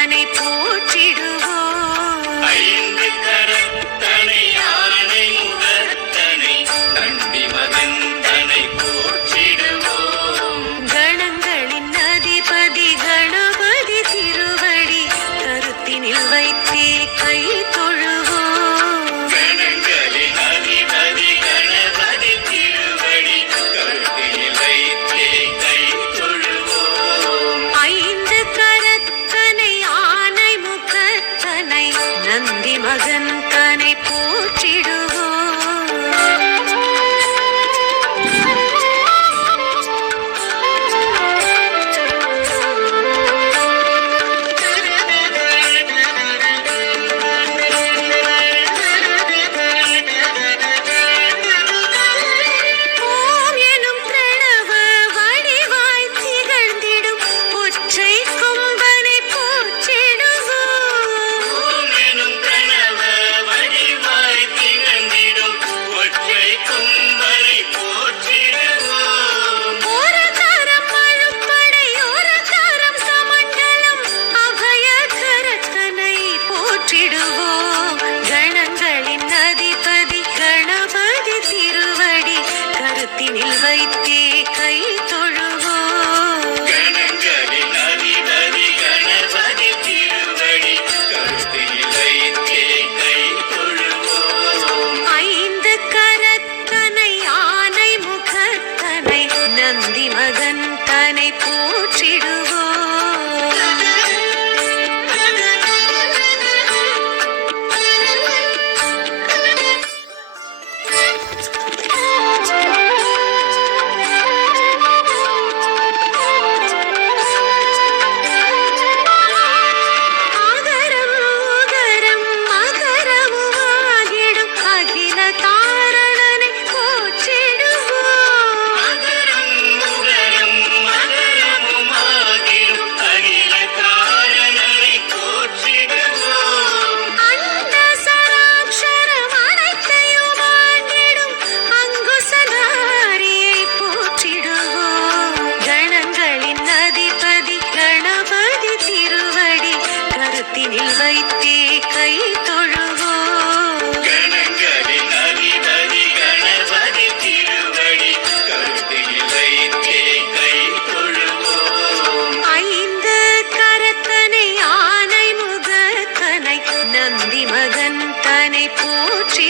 அவனை போற்றிடுவோம். ஐந்து கரத்தனை யானை முகத்தனை நம்பி மகந்தனை போற்றிடுவோம். கணங்களின் அதிபதி கணபதி திருவடி கருத்தினில் வைத்தே கை நந்தி மகன் தனை போற்றிடும் நந்தி மகன் தனை போற்றி